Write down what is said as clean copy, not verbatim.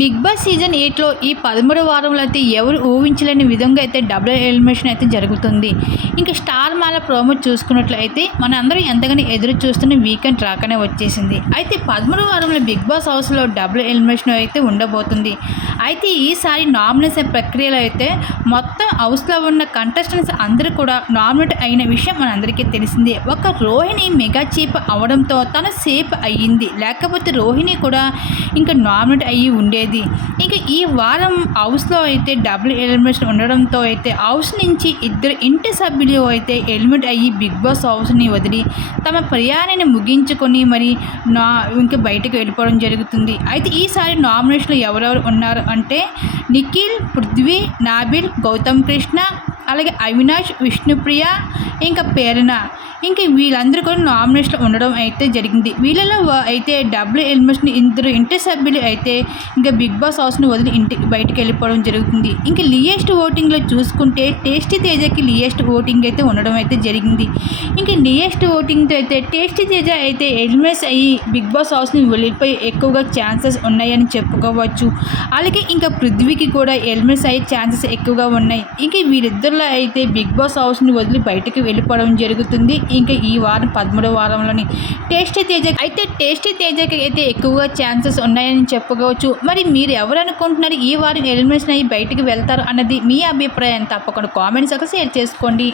Big boss season 8లో ఈ 13 వారంలో అయితే ఎవరు ఊహించలేని విధంగా అయితే డబుల్ ఎలిమినేషన్ అయితే జరుగుతుంది. ఇంకా స్టార్ మాల ప్రోమో చూసుకున్నట్లయితే మనందరం ఎంతగానో ఎదురు చూస్తున్న వీకెండ్ రాకనే వచ్చేసింది. అయితే 13 వారంలో బిగ్ బాస్ హౌస్లో డబుల్ ఎలిమినేషన్ అయితే ఉండబోతుంది. అయితే ఈసారి నామినేషన్ ప్రక్రియలో అయితే మొత్తం హౌస్లో ఉన్న కంటెస్టెంట్స్ అందరూ కూడా నామినేట్ అయిన విషయం మనందరికీ తెలిసిందే. ఒక రోహిణి మెగా చీఫ్ అవడంతో తన సేఫ్ అయ్యింది. లేకపోతే రోహిణి కూడా ఇంకా నామినేట్ అయ్యి ఉండేది. ఇంకా ఈ వారం హౌస్లో అయితే డబుల్ ఎలిమినేషన్ ఉండడంతో అయితే హౌస్ నుంచి ఇద్దరు ఇంటి సభ్యులు అయితే ఎలిమినేట్ అయ్యి బిగ్ బాస్ హౌస్ని వదిలి తమ ప్రయాణాన్ని ముగించుకొని మరి ఇంకా బయటకు వెళ్ళిపోవడం జరుగుతుంది. అయితే ఈసారి నామినేషన్లో ఎవరెవరు ఉన్నారు అంటే నిఖిల్, పృథ్వీ, నాబిల్, గౌతమ్ కృష్ణ, అలాగే అవినాష్, విష్ణుప్రియ, ఇంకా ప్రేరణ, ఇంకా వీళ్ళందరూ కూడా నామినేషన్లో ఉండడం అయితే జరిగింది. వీళ్ళలో అయితే డబుల్ ఎలిమినేషన్ ఇద్దరు ఇంటి సభ్యులు అయితే ఇంకా బిగ్ బాస్ హౌస్ని వదిలి ఇంటికి బయటకు వెళ్ళిపోవడం జరుగుతుంది. ఇంకా లియెస్ట్ ఓటింగ్లో చూసుకుంటే టేస్టీ తేజకి లియెస్ట్ ఓటింగ్ అయితే ఉండడం అయితే జరిగింది. ఇంకా లియెస్ట్ ఓటింగ్తో అయితే టేస్టీ తేజ అయితే ఎలిమినేట్ అయ్యి బిగ్ బాస్ హౌస్ని వెళ్ళిపోయి ఎక్కువగా ఛాన్సెస్ ఉన్నాయని చెప్పుకోవచ్చు. అలాగే ఇంకా పృథ్వీకి కూడా ఎలిమినేట్ అయ్యే ఛాన్సెస్ ఎక్కువగా ఉన్నాయి. ఇంకా వీరిద్దరిలో అయితే బిగ్ బాస్ హౌస్ని వదిలి బయటకు వెళ్ళిపోవడం జరుగుతుంది. ఇంకా ఈ వారం 13వ వారంలోని టేస్టీ తేజకి అయితే ఎక్కువగా ఛాన్సెస్ ఉన్నాయని చెప్పుకోవచ్చు. మరి మీరు ఎవరు అనుకుంటున్నారు ఈ వారం ఎలిమినేషన్ అయ్యి బయటకు వెళ్తారు అన్నది మీ అభిప్రాయం తప్పకుండా కామెంట్స్ షేర్ చేసుకోండి.